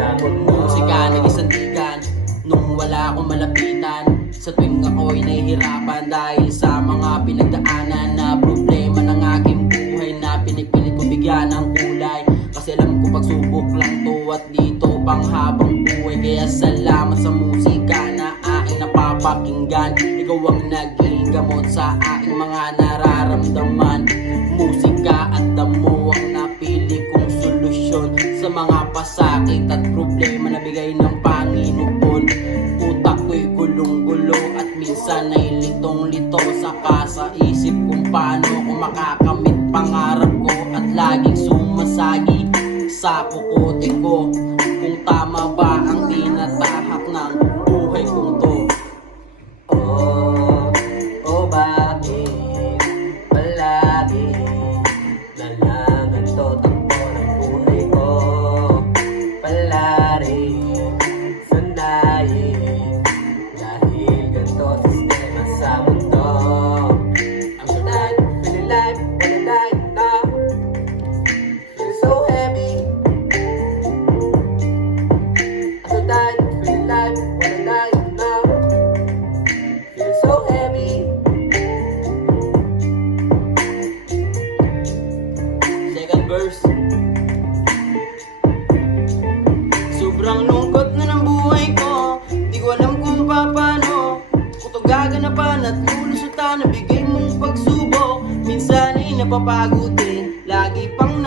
sa mundo. Musika ng isang tigan nung wala akong malapitan. Sa tuwing ako'y nahihirapan dahil sa mga pinagdaanan na problema ng aking buhay na pinipilit ko bigyan ng kulay. Kasi alam ko pagsubok lang to at dito pang habang buhay. Kaya salamat sa musika na aking napapakinggan. Ikaw ang naging gamot sa aking mga nararamdaman. Musika at damo ang napili kong solusyon sa mga pasakit at problema na bigay ng Panginoon. Utak ko'y gulong-gulo at minsan ay litong-lito. Saka sa isip kung paano ko makakamit pangarap ko at laging sumasagi sa kukutin ko kung tama ba ang tinatahak ng buhay kong to. Oh, bakit palagi na lang ganito takbo ng buhay ko? Palarin, sandayin, dahil ganito sistema sa mundo. I'm so tired, feeling like wanna die now. Feeling so heavy. I'm so tired, feeling like wanna die now. Feeling so heavy. Second verse. Sobrang lungkot na ng buhay ko, di ko alam kung paano ko to gaganapan at lulusutan na bigay mong pagsubok. Minsan ay napapagod din, lagi pang